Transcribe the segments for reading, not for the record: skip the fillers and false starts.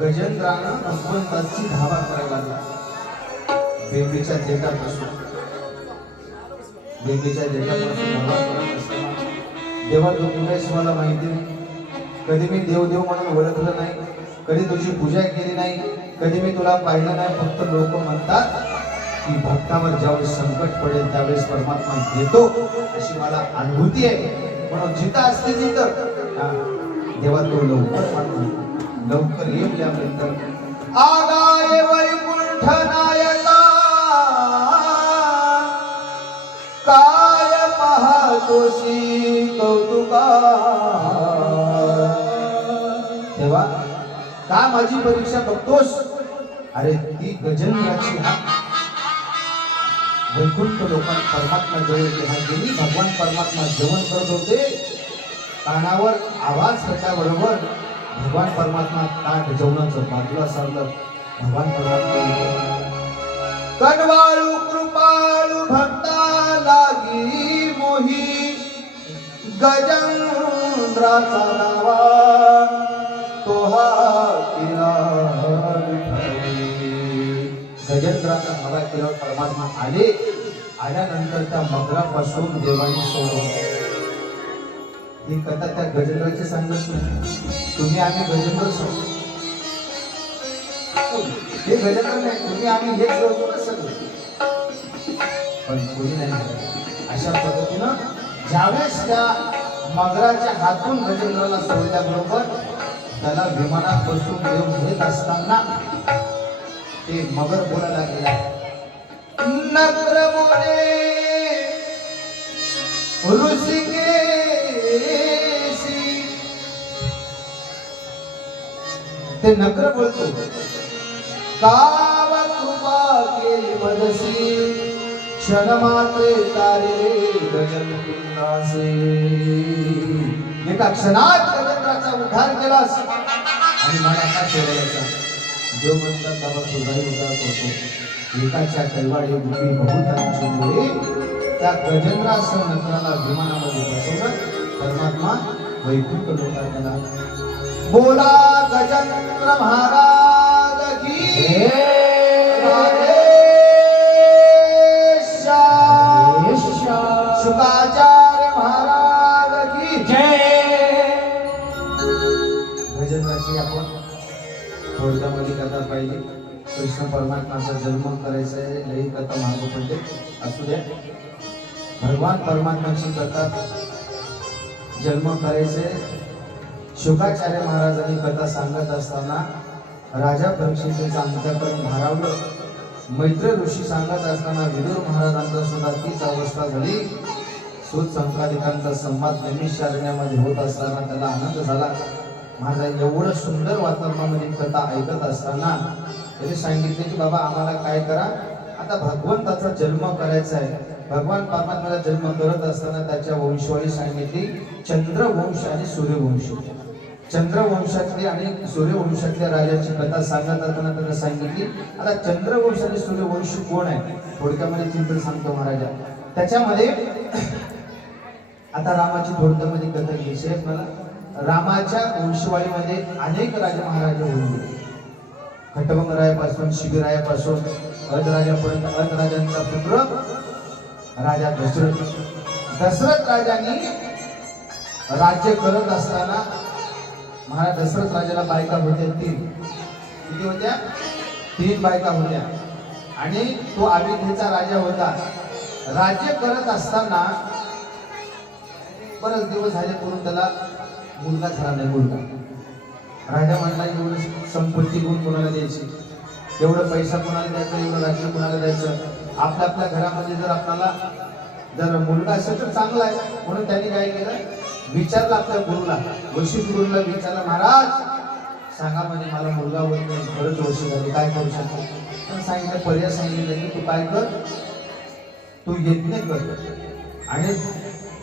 गजेंद्रानं भगवंताची धावा करायला लागला. बेंबीच्या देठापासून धावा करत असताना देवा तू कुठेच मला माहिती नाही. कधी मी देव देव म्हणून ओळखलं नाही, कधी तुझी पूजा केली नाही, कधी मी तुला पाहिलं नाही. फक्त लोक म्हणतात की भक्तावर ज्यावेळेस संकट पडेल त्यावेळेस परमात्मा येतो अशी मला अनुभूती आहे. म्हणून जिथं असते तिथं देवा तो लवकर येऊल्यानंतर आगाय वैकुंठ नायका काय पाहतोशी कौतुका. तेव्हा का माझी परीक्षा बघतोस? अरे ती गजेंद्राची वैकुंठ लोकांत परमात्मा जवळ गेली. भगवान परमात्मा जेवण करत होते. कानावर आवाज त्याच्याबरोबर भगवान परमात्मा ताट जेवणाचं बाजूला सारलं. भगवान परमात्मा कनवाळू कृपाळू भक्ता लागी मोही गजेंद्राचा नावा तोहा केला विठ्ठली. गजेंद्राचा नावा केला. परमात्मा आल्यानंतर त्या मगरापासून देवाने सोडवलं. ही कथा त्या गजेंद्राची सांगत नाही. तुम्ही आम्ही गजेंद्र सांगतो. हे गजेंद्र नाही, तुम्ही आम्ही हेच करतो ना सगळं. पण कोणी नाही. अशा पद्धतीनं ज्यावेळेस त्या मगराच्या हातून गजेंद्राला सोडल्याबरोबर त्याला विमानात बसून देव घेत असताना ते मगर बोलायला गेला. नक्र बोले ऋषिकेशी ते नक्र बोलतो. काव कृपा केली मदसी क्षण मात्रे तारे गजेंद्रासे. एका क्षणात गजेंद्राचा उद्धार केलास आणि मला का सोडवायचा? देव म्हणतात बाबा तुझाही उद्धार करतो. एकाच्या कैवाडे गुपी बहुतांची मुळे त्या गजेंद्रासह नगराला विमानामध्ये बसवलं. परमात्मा वैकुंठ लोकात गेला. बोला गजेंद्र महाराज की शुकाचार्य महाराज की जय. गजेंद्राची आपण थोडक्यामध्ये कथा पाहिजे. कृष्ण परमात्माचा जन्म करायचा आहे. लई कथा मागू पडते असू द्या. भगवान परमात्माची कथा जन्म करायचे. शुकाचार्य महाराजांनी कथा सांगत असताना राजा परीक्षितीचं अंतःकरण भारावलं. मैत्र ऋषी सांगत असताना विदुर महाराजांचा सुद्धा तीच अवस्था झाली. सूत संपादिकांचा संवाद नैमिषारण्यामध्ये होत असताना त्याला आनंद झाला. माझा एवढं सुंदर वातावरणामध्ये कथा ऐकत असताना त्याने सांगितले की बाबा आम्हाला काय करा, आता भगवंताचा जन्म करायचा आहे. भगवान परमात्म्याचा जन्म करत असताना त्याच्या वंशवाळी सांगितली. चंद्रवंश आणि सूर्यवंश. चंद्रवंशातली आणि सूर्यवंशातल्या राजाची कथा सांगत असताना त्यांना सांगितली आता चंद्रवंश आणि सूर्यवंश कोण आहे? थोडक्यामध्ये चिंतन सांगतो महाराजा. त्याच्यामध्ये आता रामाची थोडक्यामध्ये कथा घ्यायची आहे मला. रामाच्या वंशवाळीमध्ये अनेक राजा महाराजा होऊन गेले. खटमंगरायापासून शिबिरायापासून अधराजापर्यंत अधराजांचा पुत्र राजा दशरथ. दशरथ राजांनी राज्य करत असताना महाराज दशरथ राजाला बायका होत्या 3. किती होत्या? 3 बायका होत्या. आणि तो अविधेचा राजा होता. राज्य करत असताना बरेच दिवस झाले करून त्याला मुलगा झाला नाही. मुलगा राजा म्हणला एवढं संपत्ती कोणाला द्यायची, एवढं पैसा कोणाला द्यायचा, एवढं राज्य कोणाला द्यायचं. आपल्या आपल्या घरामध्ये जर आपल्याला जर मुलगा असेल तर चांगला आहे. म्हणून त्यांनी काय केलं, विचारलं आपल्या गुरुला, वशिष्ठ गुरुला विचारलं महाराज सांगा म्हणजे मला मुलगा होईल नाही, बरेच वर्ष झाले, काय करू शकतो? पण सांगितलं पर्याय सांगितलं की तू काय कर, तू यज्ञ कर आणि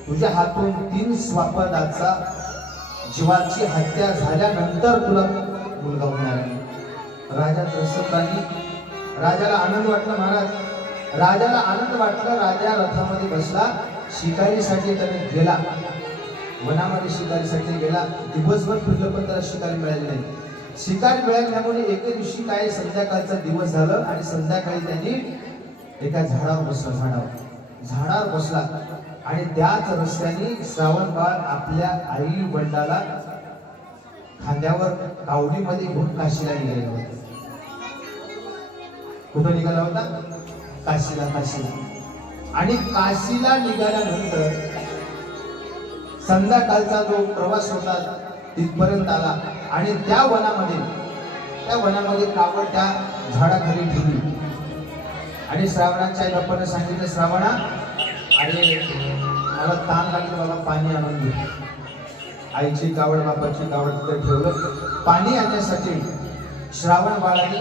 तुझ्या हातून 3 स्वापदाचा जीवाची हत्या झाल्यानंतर तुला मुलगा होणार आहे. राजा दशरथांनी राजाला आनंद वाटला महाराज, राजाला आनंद वाटला. राजा रथामध्ये बसला, शिकारीसाठी त्याने गेला, वनामध्ये शिकारीसाठी गेला. दिवसभर फिरलं पण त्याला शिकारी मिळाली नाही. शिकारी मिळाल्यामुळे एके दिवशी काय संध्याकाळचा दिवस झालं आणि संध्याकाळी त्यांनी एका झाडावर बसला. झाडावर बसला आणि त्याच रस्त्याने श्रावण बाळ आपल्या आई वडिलाला खांद्यावर कावडीमध्ये घेऊन काशीला निघाला होता. कुठं निघाला होता? काशीला. आणि काशीला निघाल्यानंतर संध्याकाळचा जो प्रवास होता तिथपर्यंत आला आणि त्या वनामध्ये कावड त्या झाडाखाली ठेवली आणि श्रावणाच्या आई बापाने सांगितलं, श्रावणा अरे मला ताण लागली बाबा, पाणी आणून दे. आईची कावड बापाची कावड तिथे ठेवलं. पाणी आणण्यासाठी श्रावण बाळाने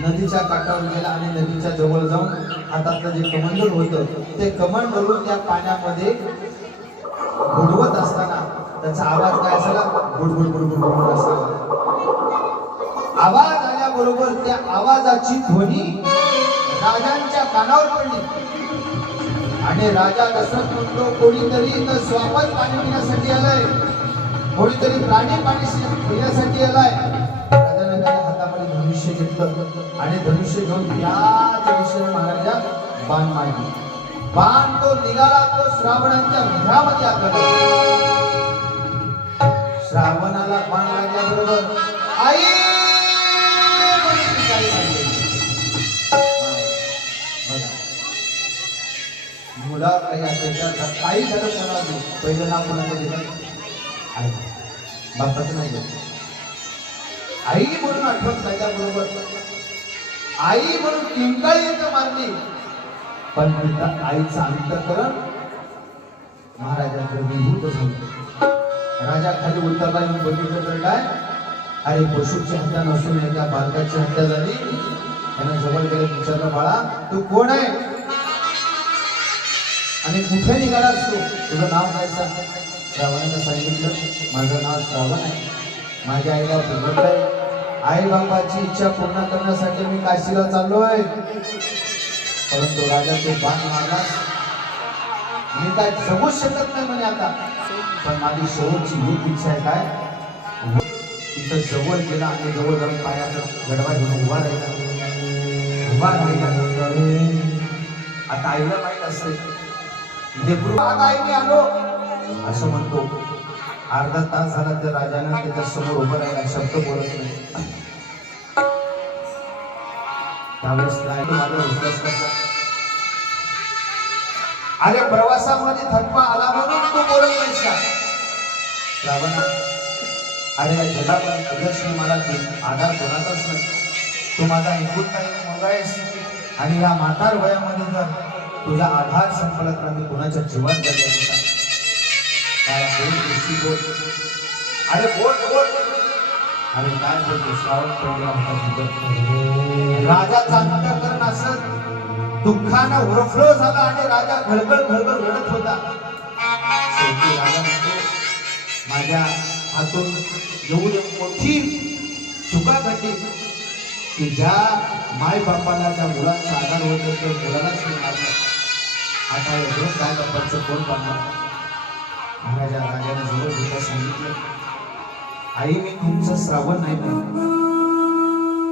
नदीच्या काठावर गेला आणि नदीच्या जवळ जाऊन हातातलं जे कमंडल होतं ते कमंडलून त्या पाण्यामध्ये बुडवत असताना त्याचा आवाज काय असाला? बुडबुड बुडबुड बुडबुड असाला. आवाज आल्याबरोबर त्या आवाजाची ध्वनी राजांच्या कानावर पडली आणि राजा दशरथ म्हणतो, कोणीतरी इथं स्वापच पाणी पिण्यासाठी आलाय, कोणीतरी प्राणी पाणी पिण्यासाठी आलाय. राजाने त्याच्या हातामध्ये धनुष्य घेतलं आणि धनुष्य घेऊन त्याच दिशेने महाराजा बाण मारली. बाण तो निघाला, तो श्रावणाच्या विघ्रामध्ये आपल्याला. श्रावणाला बाण लागल्याबरोबर आई मुला काही अत्याचार काही झालं कोणाला पहिलं नाव कोणाचं घेतलं? आई. बापाचं नाही घेतलं. आई म्हणून आठवण काढल्याबरोबर आई म्हणून किंकाळी इथं मारली. पण नंतर आईचं अंतःकरण महाराजांकडे विभूत झालं. राजा खाली उतरला, येऊन बघितलं तर काय, अरे पशुची हत्या नसून एका बालकाची हत्या झाली. त्याने जवळ गेले, विचारलं, बाळा तू कोण आहे आणि कुठे निघालास तू? तुझं नाव काय सांग? श्रावणानं सांगितलं, माझं नाव श्रावण आहे, माझ्या आईला पुरत आहे, आई बाबाची इच्छा पूर्ण करण्यासाठी मी काशीला चाललोय. परंतु राजाचे बाण मारला, मी काय जगू शकत नाही म्हणे आता, पण माझी शेवटची एक इच्छा आहे काय, तिथं जवळ गेला आणि जवळ जाऊन पायाचा गडवा घेऊन उभा राहिला. आता आईला माहित असते लेकरू आईने आलो असं म्हणतो. अर्धा तास झाला तर राजानं त्याच्या समोर उभं राहिला, शब्द बोलत नाही. त्यावेळेस माझा विश्वास करता, अरे प्रवासामध्ये थकवा आला म्हणून तू बोलत नाहीस का? श्रावणा, अरे या जगामध्ये तुझ्याशिवाय मला आधार कोणाचाच नाही. तू माझा एकुलता एक मुलगा आहेस आणि या म्हातार वयामध्ये जर तुझा आधार संपला तर मी कोणाच्या जीवात जगण्याचा काय बोल गोष्टी बोल. अरे बोल. अरे काय बोलतो? श्रावण पडला होता. राजाचा अंतःकरण असं दुःखानं ओव्हरफ्लो झाला आणि राजा घळघळ रडत होता. शेवटी राजा म्हणतो, माझ्या हातून एवढी मोठी चुका घडली की ज्या माय बापाला त्या मुलांचा आधार होतो त्या मुलालाच मारलं. आता एवढं काय बापाचं कोण पाहणार? राजाने जवळ घेता सांगितलं, आई मी तुमचं श्रावण नाही,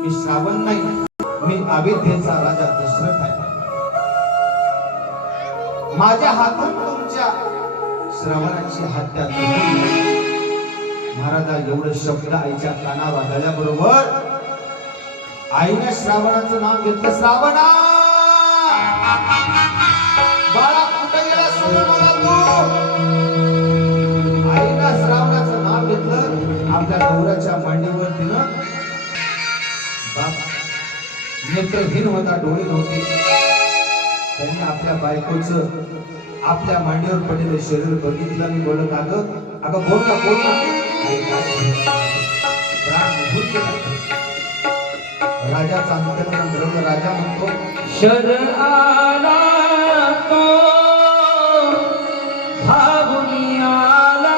मी श्रावण नाही, मी अविद्येचा राजा दशरथ आहे. माझ्या हातून तुमच्या श्रावणाची हत्या केली. महाराजा एवढं शब्द आईच्या कानावर आल्याबरोबर आईने श्रावणाचं नाव घेतलं. श्रावणा बाळा कुठे गेला सोडून मला तू? आईनं श्रावणाचं नाव घेतलं. आपल्या गौराच्या मांडीवर तिनं बाप नेत्रहीन होता, डोळे नव्हते. त्यांनी आपल्या बायकोचं आपल्या मांडीवर पडलेलं शरीर बघितलं आणि बोलत, अगं बोल ना. राजाचा अंतःकरण राजा म्हणतो, शरण आला तो भागुनी आला.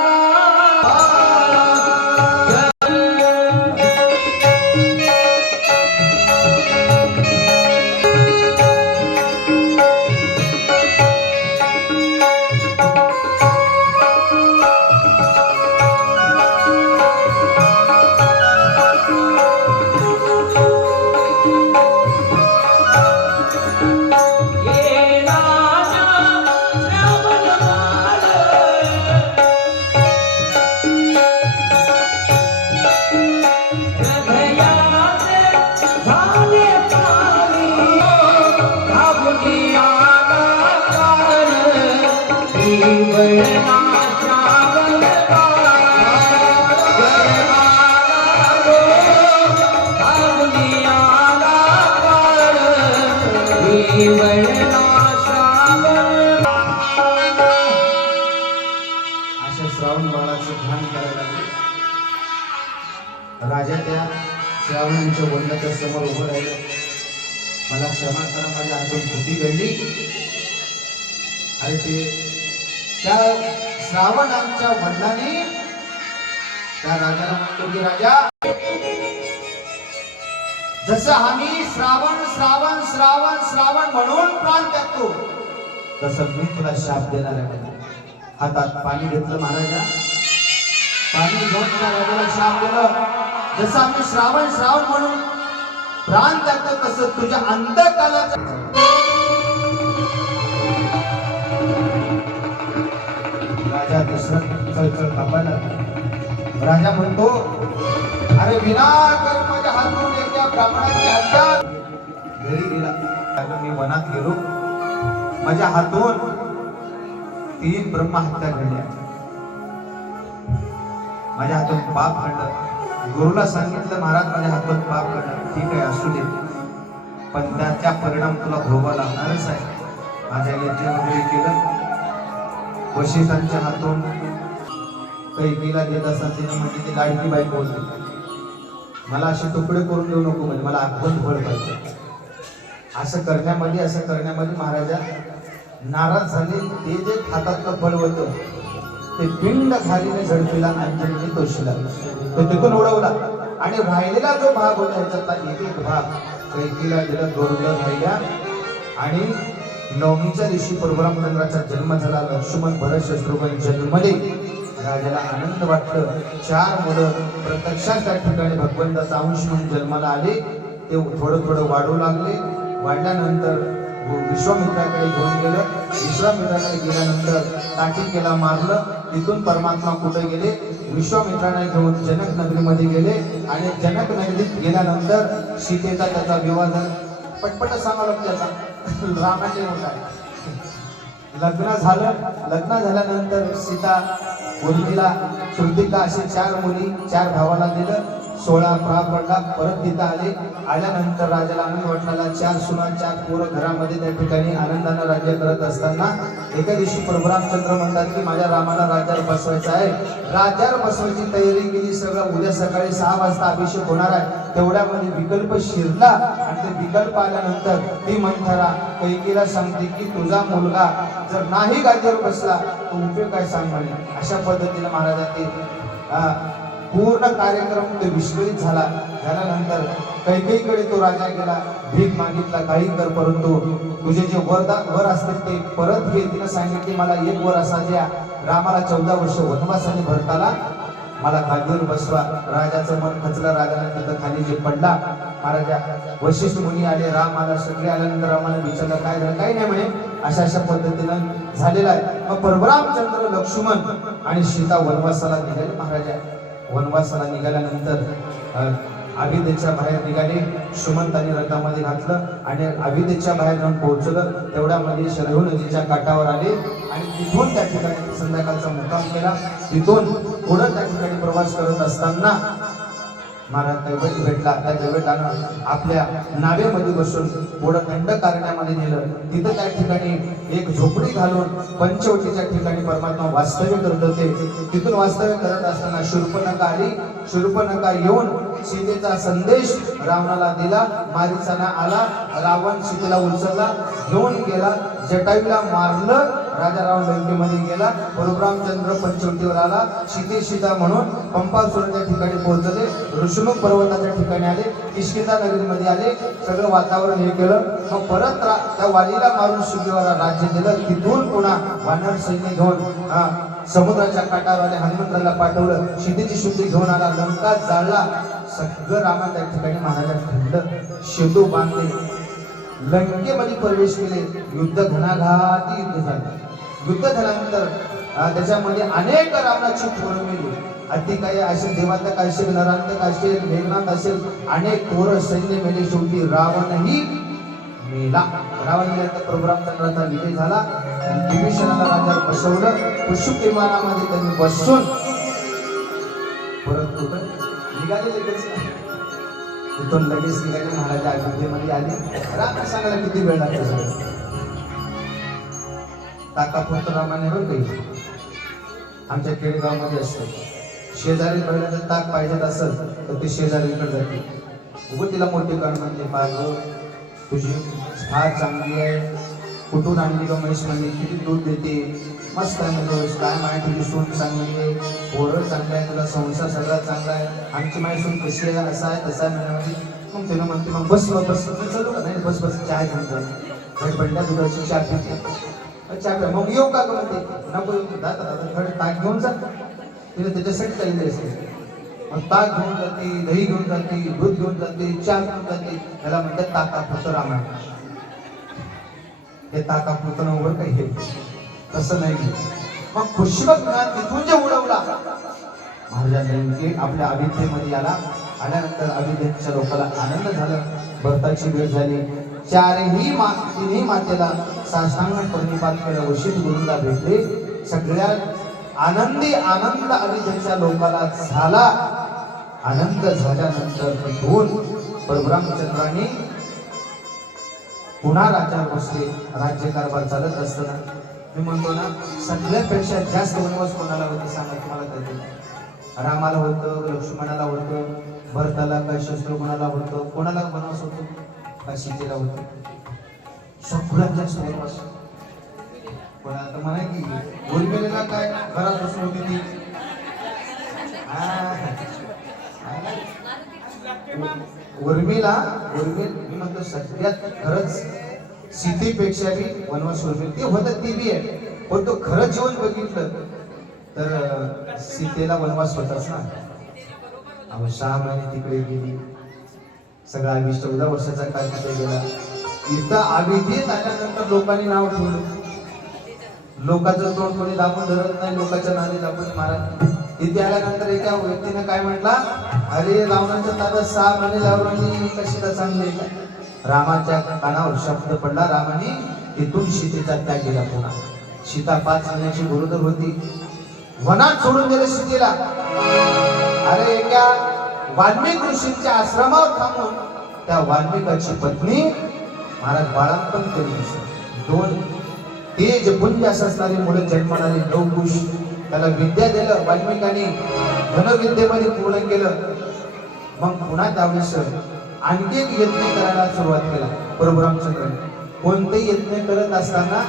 राजा त्या श्रावणांच्या वडिलाच्या समोर उभं राहिलं. मला क्षमा करा, माझ्या हातून चुकी घडली. आणि ते त्या श्रावणांच्या वडिलांनी त्या राजाला म्हणतो की राजा, जसं आम्ही श्रावण श्रावण श्रावण श्रावण म्हणून प्राण त्यागतो, तसं मी तुला शाप देणार आहे. हातात पाणी घेतलं महाराजा, पाणी घेऊन त्या राजाला शाप दिलं. जसं आम्ही श्रावण श्रावण म्हणून प्राण त्यागतो, तसं तुझ्या अंतकालाचा. राजा दशरथ चळचळ कापायला. राजा म्हणतो, अरे विनाकारण माझ्या हातून एका ब्राह्मणाची हत्या. घरी गेला, मी वनात गेलो, माझ्या हातून 3 ब्रह्महत्या घडल्या. माझ्या हातून पाप घडलं. गुरुला सांगितलं, महाराज माझ्या हातून पाप घडलं. ठीक आहे, असू दे, पण त्याचा परिणाम तुला भोगावा लागणारच आहे. माझ्या यज्ञ वगैरे केलं. वशिष्ठांच्या हातून कैकेयीला देत असताना तिने म्हणजे ती लाडकी बाई बोलते, मला असे तुकडे करून देऊ नको, म्हणजे मला अद्भुत फळ पाहिजे. असं करण्यामध्ये महाराजा नाराज झाले. ते जे हातातलं फळ होतं ते पिंड खालीने झडपीला, अंजनीने तोशिला, तो तिथून उडवला. आणि राहिलेला जो भाग होता ह्याच्यातला एक भाग कैकेयीला दिला. गरुडला राहिल्या. आणि नवमीच्या दिवशी परशुरामचंद्राचा जन्म झाला. लक्ष्मण भरत शत्रुघ्न जन्मले. राजाला आनंद वाटलं. 4 मुलं प्रत्यक्षात त्या ठिकाणी भगवंताचा अंश म्हणून जन्माला आले. ते थोडं थोडं वाढू लागले. वाढल्यानंतर विश्वामित्राकडे घेऊन गेलं. विश्वामित्राकडे गेल्यानंतर ताटिकेला मारलं. तिथून परमात्मा कुठे गेले? विश्वामित्राने घेऊन जनक नगरीमध्ये गेले. आणि जनक नगरीत गेल्यानंतर सीतेचा त्याचा विवाह झाला. पटपट सांगावं लागतं त्याचा रामाचे होता. लग्न झालं. लग्न झाल्यानंतर सीता मुलगीला श्रुतिका असे 4 मुली 4 भावाला दिलं. 16 पडला. परत तिथं आले. आल्यानंतर राजाला आनंद वाटला. 4 सुना 4 पोरं घरामध्ये त्या ठिकाणी आनंदानं राज्य करत असताना एका दिवशी परशुरामचंद्र म्हणतात की माझ्या रामाला राज्यावर बसवायचं आहे. राज्यावर बसवायची तयारी केली. सगळं उद्या सकाळी 6 वाजता अभिषेक होणार आहे. तेवढ्यामध्ये विकल्प शिरला. आणि ते विकल्प आल्यानंतर ती मंथरा कैकेयीला सांगते की तुझा मुलगा जर नाही गादीवर बसला तो उपयोग काय सांग म्हणे. अशा पद्धतीने महाराजा ते पूर्ण कार्यक्रम ते विस्कळीत झाला. झाल्यानंतर कैकेयीकडे तो राजा गेला. भीक मागितला, काही कर, परंतु तुझे जे वर असतील ते परत घे. तिने सांगितले मला एक वर असा द्या. रामाला 14 वर्ष वनवासाने भरताला मला गादीवर बसवा. राजाचं मन खचलं. राजाने तिथं खाली जे पडला. महाराजा वशिष्ठ मुनी आले, राम आला, सगळे आल्यानंतर रामाने विचारलं काय झालं? काही नाही म्हणे. अशा पद्धतीनं झालेला आहे. मग परशुरामचंद्र, लक्ष्मण आणि सीता वनवासाला निघाले. महाराजा वनवासाला निघाल्यानंतर अविदेच्या बाहेर निघाले. सुमंतांनी रथामध्ये घातलं आणि अविदेच्या बाहेर जाऊन पोहोचलं. तेवढ्यामध्ये शरयू नदीच्या काठावर आले. आणि तिथून त्या ठिकाणी संध्याकाळचा मुक्काम केला. तिथून पुढे त्या ठिकाणी प्रवास करत असताना महाराज कैवट भेटला. त्या कैवटानं आपल्या नावेमध्ये बसून पुढं दंडकारण्यामध्ये नेलं. तिथं त्या ठिकाणी एक झोपडी घालून पंचवटीच्या ठिकाणी परमात्मा वास्तव्य करत होते. तिथून वास्तव्य करत असताना शूर्पणखा आली. शूर्पणखा येऊन सीतेचा संदेश रावणाला दिला. मारीचाना आला. रावण सीतेला उचलला, घेऊन गेला, जटायूला मारलं. राजा रावण लंकेमध्ये गेला. परशुरामचंद्र पंचवटीवर आला. सीता म्हणून पंपासुराच्या ठिकाणी पोहोचले. ऋषमुख पर्वताच्या ठिकाणी आले. किष्किंधा नगरीमध्ये आले. सगळं वातावरण हे केलं. मग परत त्या वालीला मारून सुग्रीवाला राज्य दिलं. तिथून पुन्हा वानर सैन्य घेऊन समुद्राच्या काठावर आले. हनुमंताला पाठवलं. सीतेची शुद्धी घेऊन आला. लंका जाळला. सगळं रामा त्या ठिकाणी महाराजांनी घडलं. शेतू बांधले. लंकेमध्ये प्रवेश केले. युद्ध घणाघाती युद्ध झाले. युद्ध झाल्यानंतर त्याच्यामध्ये अनेक रावणाची पोरं मेली. अति काही असेल, देवांतक असेल, नरांतक असेल, मेघनाथ असेल, अनेक पोरं सैन्य मेले. शेवटी रावणही मेला. रावण मेल्यानंतर परशुरामचंद्राचा विजय झाला. विभीषणाला राज्यावर बसवलं. पुष्प विमानामध्ये त्यांनी बसून परत कुठं निघाले. लगेच तिथून लगेच निघाले. महाराजा अयोध्येमध्ये आले. राम सांगायला किती वेळ लागतो? ताकापुत्र रामाने बरं काही आमच्या केडगावमध्ये असतं. शेजारी पहिल्यांदा ताक पाहिजेत असेल तर ते शेजारीकडे जाते. उगं तिला मोठे काढ म्हणते, पागो तुझी फार चांगली आहे, कुठून आणली का म्हैस म्हणली, किती दूध देते, मस्त आहे म्हणतोस, काय माय तुझी सून चांगली आहे, पोरं चांगलं आहे, तुला संसार सगळा चांगला आहे, आमची माय सून कशी आहे, असा आहे तसा आहे म्हणाली. मग तिला म्हणते, मग बस बस चालू का, नाही बस बस चहा घेऊन जा, पडल्या दुधाची चहा पिते, चहा प्या, मग येऊ का म्हणते, नको दादा दादा थोडे ताक घेऊन जा. तिने त्याच्यासाठी चालली असते. मग ताक घेऊन जाते, दही घेऊन जाते, दूध घेऊन जाते, चहा घेऊन जाते. त्याला म्हणतात ताका पुत्र रामायण. हे ताका पुत्र उभं काही हे तसं नाही. मग खुशीबत तिथून जे उडवला महाराजांनी आपल्या अविद्येमध्ये आल्यानंतर अविद्येच्या लोकांना आनंद झाला. भरताची वेळ झाली. तिन्ही मातेला साष्टांग प्रणिपात केलं. वशिष्ठ गुरुला भेटले. सगळ्या आनंद अविद्येच्या लोकांना झाला. आनंद झाल्यानंतर तिथून परब्रह्मचंद्रांनी पुन्हा राज्यावर बसले. राज्यकारभार चालत असताना मी म्हणतो ना, सगळ्यापेक्षा जास्त वनवास कोणाला होते सांगा तुम्हाला कळते? रामाला होतं, लक्ष्मणाला होतं, भरताला काय शस्त्र कोणाला होतं, कोणाला वनवास होतो का सीतेला होतं? सगळ्यात जास्त वनवास कोणाला? तर म्हणा की उर्मिलेला काय घरात बसून होती ती, उर्मिला मी म्हणतो सगळ्यात खरंच सीतेपेक्षा बी वनवास उर्मिला ते होतं, ती बी आहे. पण तो खरं जीवन बघितलं तर सीतेला वनवास होताच ना. 6 महिने तिकडे गेली, सगळा 14 वर्षाचा काळ तिथे गेला. इथं अविधीत आल्यानंतर लोकांनी नाव ठेवलं. लोकांचं तोंड कोणी दाबून धरत नाही, लोकांच्या नादी दाबून मारा. इथे आल्यानंतर एका व्यक्तीने काय म्हटला, अरे रावणाच्या ताब्यात 6 महिने लावणी कशाला चांगले. रामाच्या कानावर शब्द पडला. रामाने तिथून सीतेचा त्याग केला. पुन्हा सीता 5 महिन्याची गरोदर होती. वनात सोडून दिलं सीतेला. अरे एका वाल्मिक ऋषींच्या आश्रमावर थांबून त्या वाल्मिकाची पत्नी महाराज बाळांपण केली. 2 तेज पुंज असणारी मुलं जन्मणारी लवकुश. त्याला विद्या दिलं वाल्मिकांनी, धनुर्विद्येमध्ये पूर्ण केलं. मग पुन्हा त्यावेळेस आणखी एक यत्न करायला सुरुवात केला परब्रह्मचंद्राने. कोणतेही यत्न करत असताना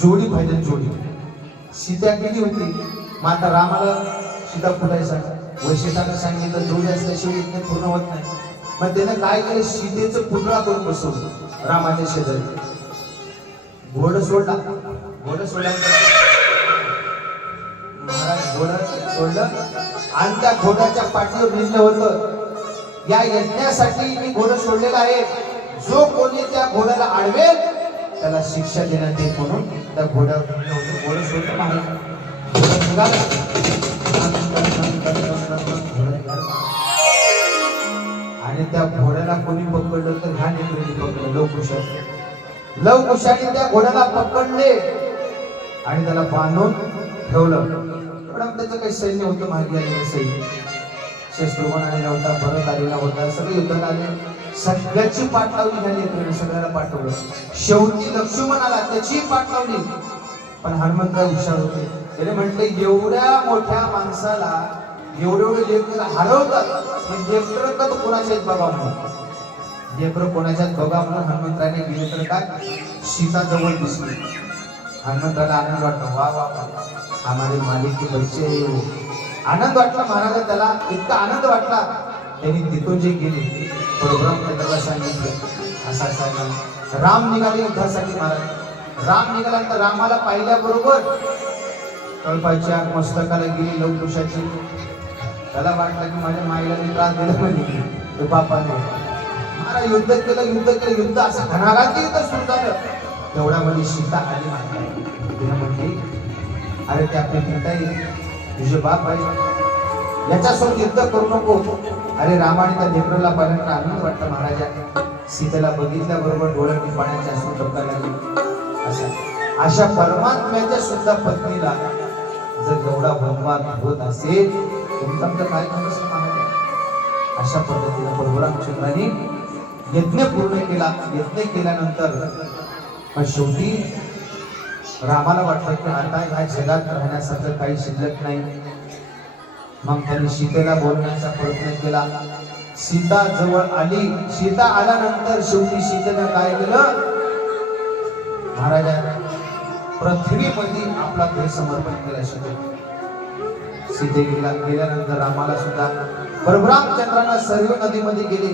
जोडी पाहिजे, जोडी. सीता किती होती, माता रामाला सीता फुलायचा. वशिष्ठाने सांगितलं जोडी असल्याशिवाय यत्न पूर्ण होत नाही. मग त्यानं काय केलं, सीतेचं पुतळा करून बसवलं रामाच्या शेजारी. घोडं सोडला. महाराज घोडं सोडलं आणि त्या घोड्याच्या पाठीवर लिहिलं होतं, या यज्ञासाठी मी घोडं सोडलेलं आहे. जो कोणी त्या घोड्याला अडवेल त्याला शिक्षा देण्यात येईल म्हणून त्या घोड्यावर लिहिलं होतं. घोडं सोडलं महाराज. घोडं निघालं आणि त्या घोड्याला कोणी पकडलं तर ह्या नेत्रीने पकडलं. लवकुशाने त्या घोड्याला पकडले आणि त्याला बांधून ठेवलं. पण त्याचं काही सैन्य होतं, मागे आलेलं सैन्य. शस्त्रकोण आलेला होता, भरत आलेला होता, सगळे युद्धाला आले. सगळ्याची पाठ लावली ह्या नेत्रीने, सगळ्याला पाठवलं. शेवटी लक्ष्मण आला, त्याची पाठ लावली. पण हनुमंतराव हुशार होते. त्याने म्हटले, एवढ्या मोठ्या माणसाला एवढे लेकरं हरवतात, लेकरं कधी कोणाच्याच बघा म्हणून, लेकरं कोणाच्याच बघा म्हणून हनुमंतराने गेले तर काय सीता जवळ दिसली. हनुमंतराला आनंद वाटला, वा वा हमारे मालिक के बच्चे. आनंद वाटला महाराज. त्याला इतका आनंद वाटला, त्यांनी तिथून जे गेले परब्रह्मचंद्राला सांगितलं असा असा राम निघाले युद्धासाठी. महाराज राम निघाल्यानंतर रामाला पाहिल्याबरोबर कळपाची आग मस्तकाला गेली लवकुशाची. त्याला वाटलं की माझ्या माईला मी त्रास दिला म्हणजे बापाने. महाराज युद्ध केलं, युद्ध असं घणाघाती युद्ध सुरू झालं. तेवढ्यामध्ये सीता आली. तिला म्हटली, अरे ते आपले पिताई तुझे बाप आहे, याच्यासोबत युद्ध करू नको. अरे रामाने त्या लेकराला पाहिल्यानंतर आनंद वाटतं महाराजा. सीतेला बघितल्याबरोबर डोळ्यातून पाण्याचे अश्रू टपकायला लागले. अशा परमात्म्याच्या सुद्धा पत्नीला जर एवढा वनवास होत असेल, तुमचं काय नसेल महाराज. अशा पद्धतीने परब्रह्मचंद्राने यज्ञ पूर्ण केला. यज्ञ केल्यानंतर शेवटी रामाला वाटलं की आता ह्या जगात राहण्यासारखं काही शिल्लक नाही. मग त्यांनी सीतेला बोलण्याचा प्रयत्न केला. सीता जवळ आली. सीता आल्यानंतर शेवटी सीतेनं काय केलं, महाराजा पृथ्वीमध्ये आपला देह समर्पण केला. सीते गेल्यानंतर रामाला सुद्धा परशुरामचंद्रांना सरयू नदीमध्ये गेले.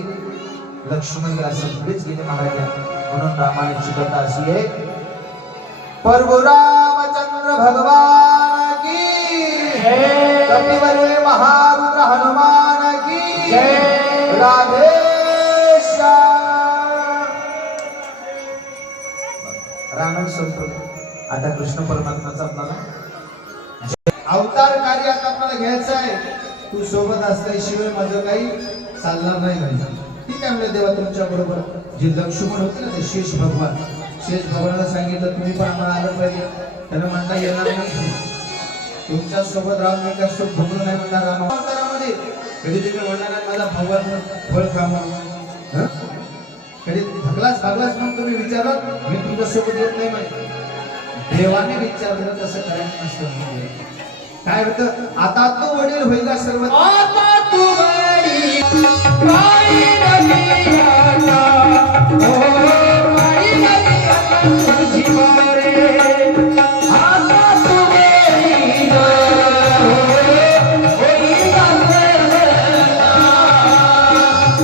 लक्ष्मण गेला, सगळेच गेले महाराजा. म्हणून रामायणाची कथा अशी आहे, परशुरामचंद्र भगवान की जय, कपिवरे महारुद्र हनुमान की जय, राधे श्याम. रामायण संपलं. आता कृष्ण परमात्माचा आपल्याला अवतार कार्य आता आपल्याला घ्यायचं आहे. तू सोबत असल्याशिवाय माझं काही चालणार नाही. ठीक आहे म्हणलं, देवा तुमच्या बरोबर. जे लक्ष्मण होते ना, ते शेष भगवान, शेष भगवानाला सांगितलं तुम्ही पण आम्हाला आलं पाहिजे. त्यानं म्हणता येणार नाही, तुमच्या सोबत राहून मी काय सुख भोगलं नाही म्हणणार. रामावतारामध्ये कधी तिकडे म्हणणार नाही मला भगवान फळ कामा, कधी थकलाच भागलाच मग तुम्ही विचारत मी तुमच्या सोबत येत नाही म्हणे. देवाने विचारलं तसं करायचं नसतं. काय होतं, आता तू वडील होईल का सर्व, आता तू वडील काय नदी आता ओ माई नदी आता तुझी मारे, आता तू वडील होईल का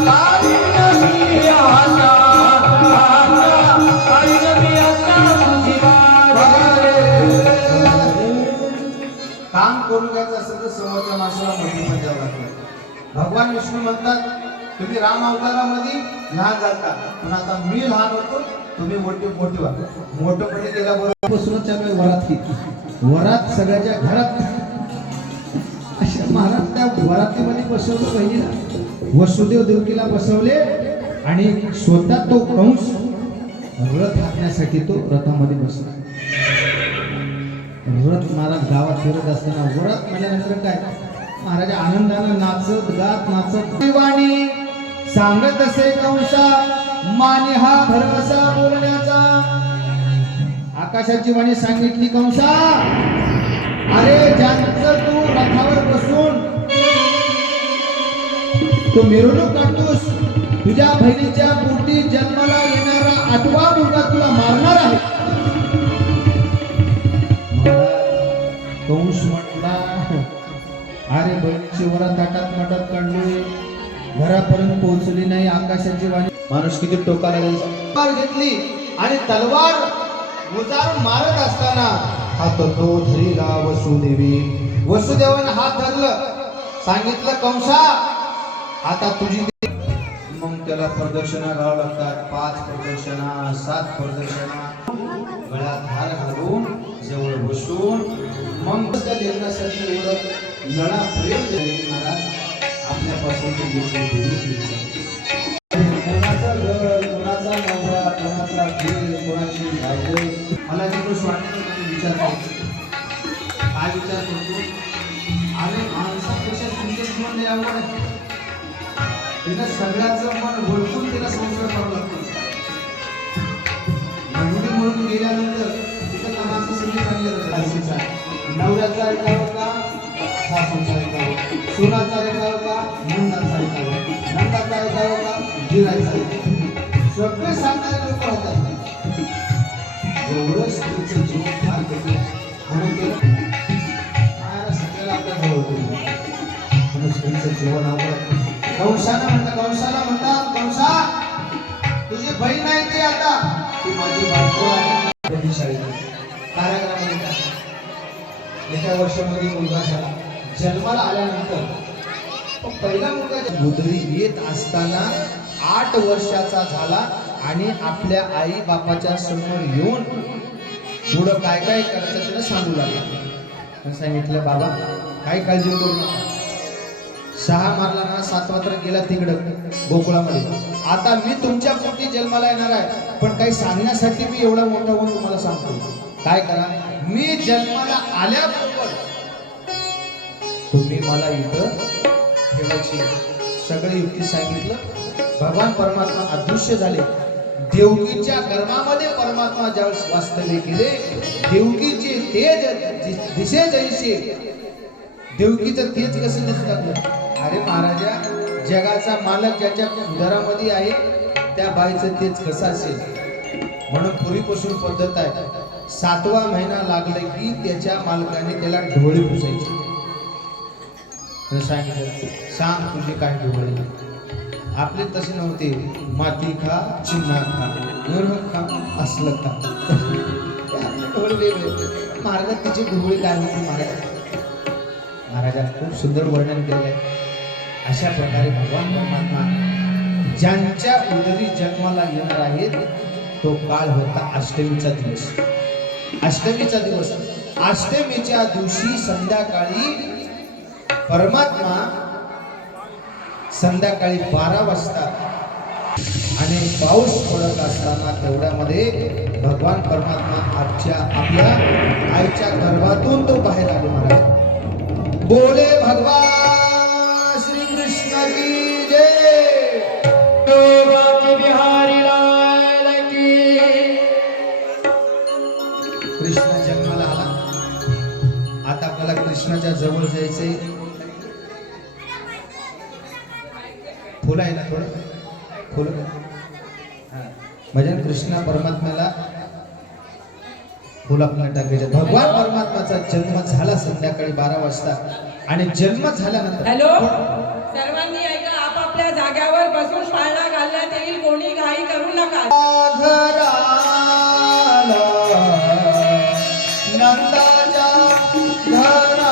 माई नदी आता, माई नदी आता तुझी मारे. काम करून घ्यायचं असेल तर समोरच्या माणसाला मोठी पण द्यावं लागतं. भगवान विष्णू म्हणतात तुम्ही राम अवतारामध्ये लहान जाता, पण आता मी लहान होतो तुम्ही मोठे व्हा. मोठेपणे गेल्याबरोबर बसूनच त्यामुळे वरात घेतली. वरात सगळ्याच्या घरात अशा महाराज त्या वरातीमध्ये बसवलं पाहिजे. वसुदेव देवकीला बसवले आणि स्वतः तो कंस रथ हाकण्यासाठी तो रथामध्ये बसला. व्रत महाराज गावात फिरत असताना व्रत म्हणल्यानंतर काय, महाराज आनंदानं नाचत गात नाचत वाणी सांगत असे कंसा, माने हा भरवसा बोलण्याचा. आकाशाची वाणी सांगितली कंसा, अरे ज्यांचं तू रथावर बसून तो मिरवणूक काढतोस, तुझ्या बहिणीच्या पोटी जन्माला येणारा 8वा मुलगा तुला मारणार आहे. कंस म्हटला, अरे बहिणीची वरा ताटात माटात काढली, घरापर्यंत पोहोचली नाही. आकाशाची वाणी माणूस किती टोकाला घेतली आणि तलवार मुजारून मारत असताना हात तो धरीला वसुदेवी. वसुदेवाने हात धरलं, सांगितलं कंसा आता तुझी. मग त्याला प्रदक्षिणा घालावं लागतात. 5 प्रदक्षिणा 7 प्रदक्षिणा, गळ्यात हार घालून जवळ बसून मग त्या लेकरासाठी एवढं लढा प्रेम महाराज आपल्यापासून कोणाचा घर, कोणाचा नवरा, कोणाचा खेळ, कोणाची बायको. मला तिकडून स्वामी विचार करतो, काय विचार करतो, अरे माणसापेक्षा तुमचं जीवन लय आवड आहे. तिला सगळ्याचं मन ओळखून तिला संसार करावा लागतो. म्हणून गेल्यानंतर तिथं कामाचं सगळी चांगली जातात. नवऱ्याचा ऐकावं का, सासूचा ऐकावं, सुनाचा ऐकावं का, नंदाचा ऐकावं, नंदाचा ऐकावं का, जिरायचा ऐकावं. सगळे सांगणारे लोक राहतात. एवढं स्त्रीचं जीवन फार कठीण म्हणून केलं सगळ्याला आपल्या जवळ करून म्हणून स्त्रीचं जीवन आवडत. कंसाला म्हणतात कंसा तुझी बहीण आहे ती आता ती माझी बायको आहे. कारागृहामध्ये एका वर्षामध्ये मुलगा झाला. जन्माला आल्यानंतर पहिला मुलगा गोधडी येत असताना 8 वर्षाचा झाला आणि आपल्या आई बापाच्या समोर येऊन पुढं काय काय करायचं त्याला सांगू लागला. सांगितलं बाबा काय काळजी करू नका. 6 मारला ना 7वा तर गेला तिकडं गोकुळामध्ये. आता मी तुमच्या पोटी जन्माला येणार आहे, पण काही सांगण्यासाठी मी एवढा मोठा होऊन तुम्हाला सांगतो. काय करा, मी जन्माला आल्याबरोबर तुम्ही मला इथं ठेवायची. सगळे युक्ती सांगितलं. भगवान परमात्मा अदृश्य झाले देवकीच्या गर्भामध्ये परमात्मा ज्यावेळेस वास्तव्य केले, देवकीचे तेज दिसे जैसे, देवकीचं तेज कसं दिसू लागलं? अरे महाराजा, जगाचा मालक ज्याच्या उदरामध्ये आहे त्या बाईचं तेज कसं असेल? म्हणून पूर्वीपासून पद्धत आहे, 7वा महिना लागला की त्याच्या मालकाने त्याला ढोळे पुसायचे. सांगितलं, सांग तुझे काय ढोळे. आपले तसे नव्हते, माती खा, चिन्ना खा, खा, असलं खा. महाराज तिची ढोळे काय होती? महाराजा खूप सुंदर वर्णन केलंय. अशा प्रकारे भगवान परमात्मा ज्यांच्या उदरी जन्माला येणार आहेत, तो काळ होता अष्टमीचा दिवस. अष्टमीचा दिवस, अष्टमीच्या दिवशी संध्याकाळी परमात्मा संध्याकाळी 12 वाजता आणि पाऊस पडत असताना तेवढ्यामध्ये भगवान परमात्मा आपल्या आईच्या गर्भातून तो बाहेर आले. महाराज बोले भगवान श्री कृष्ण की जय. बिहारी लाल की. कृष्ण जन्माला आला. आता आपल्याला कृष्णाच्या जवळ जायचंय. फुलं आहे ना, थोडं फुलं म्हणजे कृष्ण परमात्म्याला फुलं आपल्याला टाकायचं. भगवान परमात्माचा जन्म झाला संध्याकाळी 12 वाजता आणि जन्म झाल्यानंतर, हॅलो सर्वांनी ऐका, आपापल्या जाग्यावर बसून पाळणा घालण्यात येईल, कोणी घाई करू नका. नंदाच्या घराला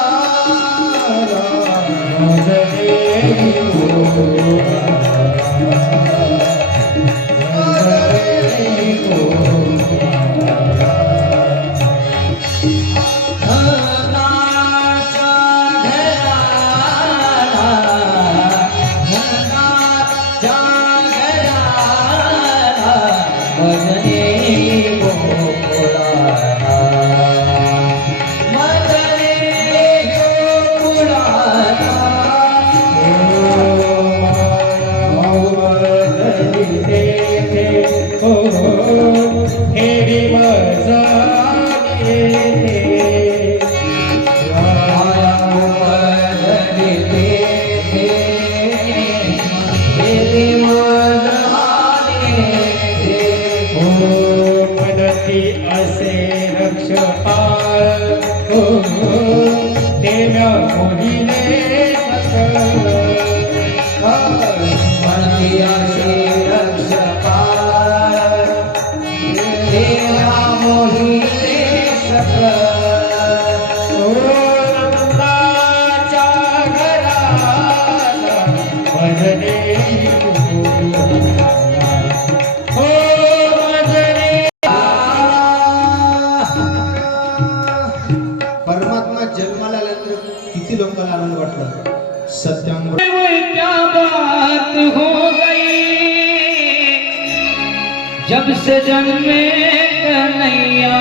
परमात्मा जन्माला आल्यानंतर किती लोकांना आनंद वाटला. सत्यांग क्या बात हो गई जब से जन्मे कन्हैया.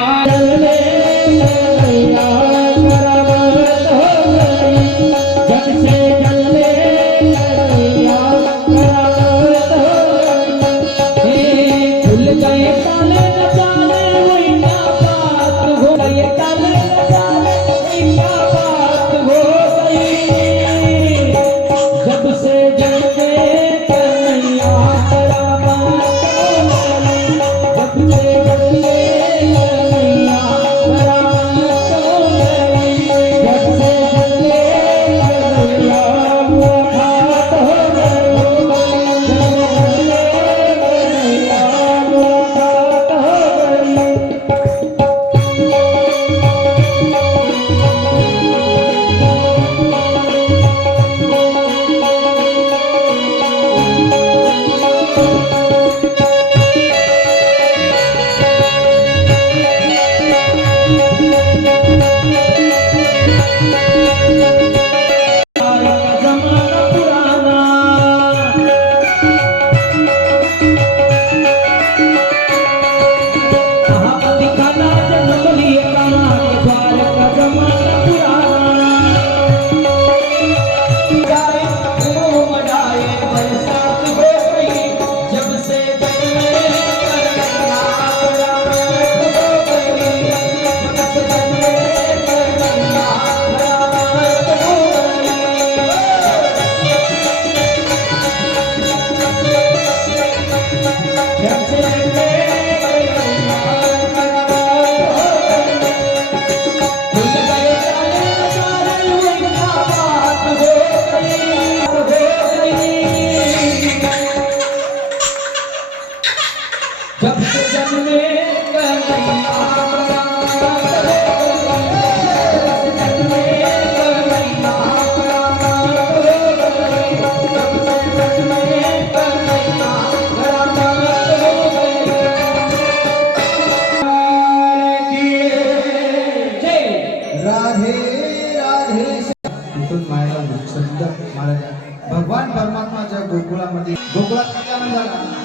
भगवान परमात्माच्या गोकुळामध्ये गोकुळात किती आनंद झाला.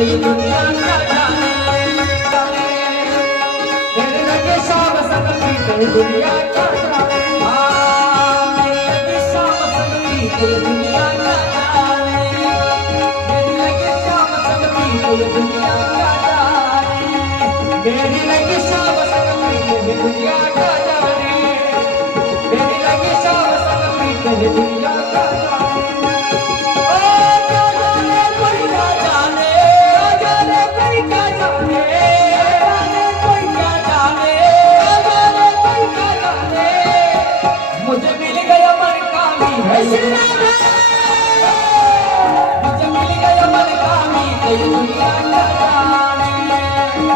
ये दुनिया क्या जाने मेरे लगे शाम संग पीते ये दुनिया क्या जाने मेरे लगे शाम संग पीते ये दुनिया क्या जाने मेरे लगे शाम संग पीते ये दुनिया क्या जाने मेरी लगी शाम संग पीते ये दुनिया क्या जाने मेरी लगी शाम संग पीते ये दुनिया क्या जाने क्या जाने कोई क्या जाने जाने कोई क्या जाने जाने कोई क्या जाने जाने कोई क्या जाने मुझे मिल गया मन का मीत मुझे मिल गया मन का मीत ये दुनिया क्या जाने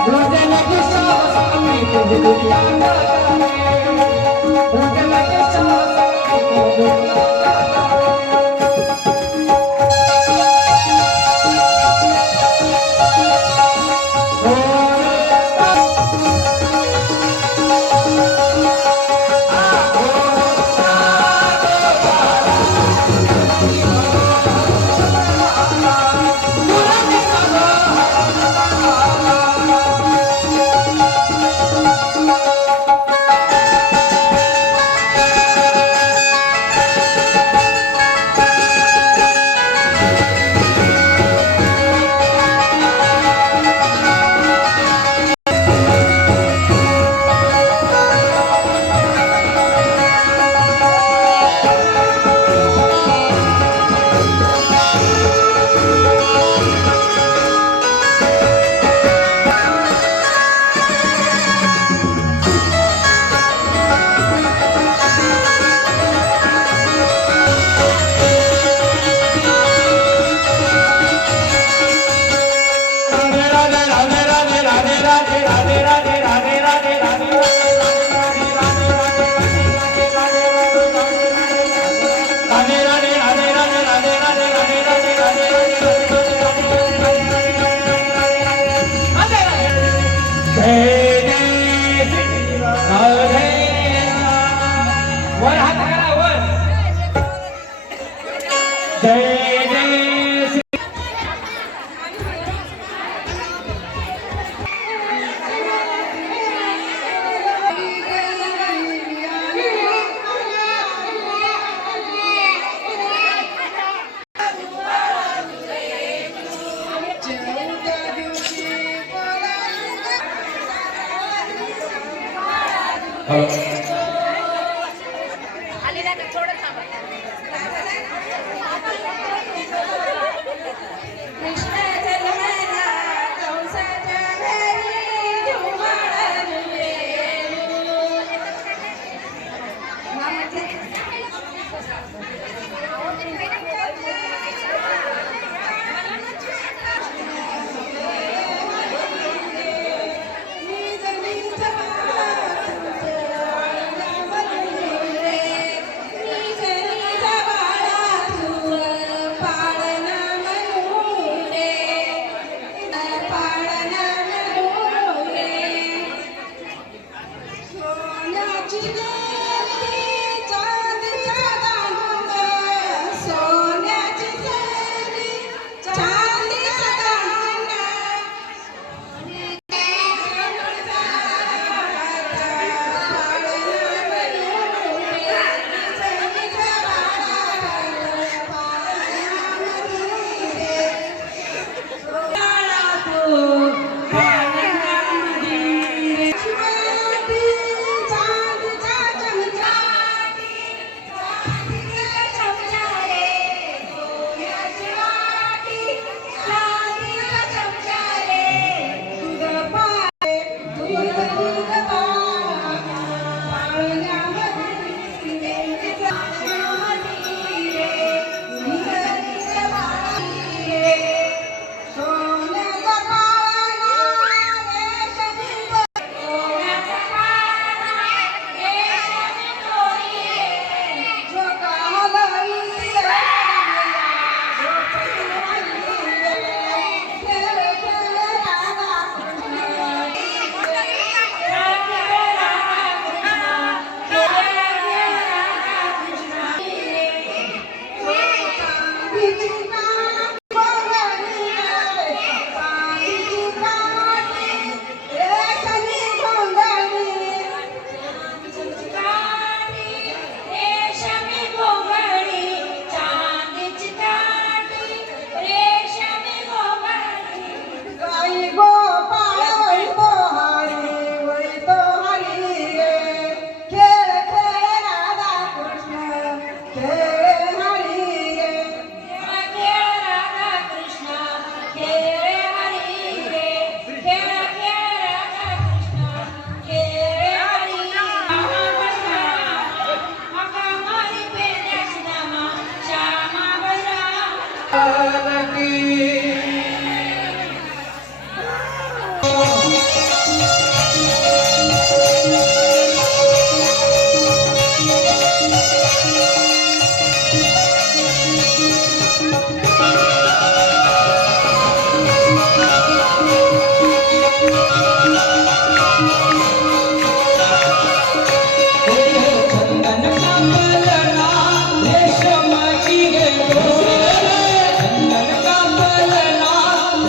मुझे लगी शाम संग पीते ये दुनिया क्या जाने मुझे लगी शाम संग पीते ये दुनिया क्या जाने वर हात करा वर जय जय श्री कृष्ण जन्मला कंसाच्या घरी धुमाळ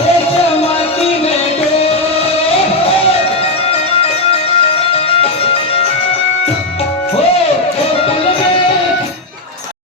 देश माता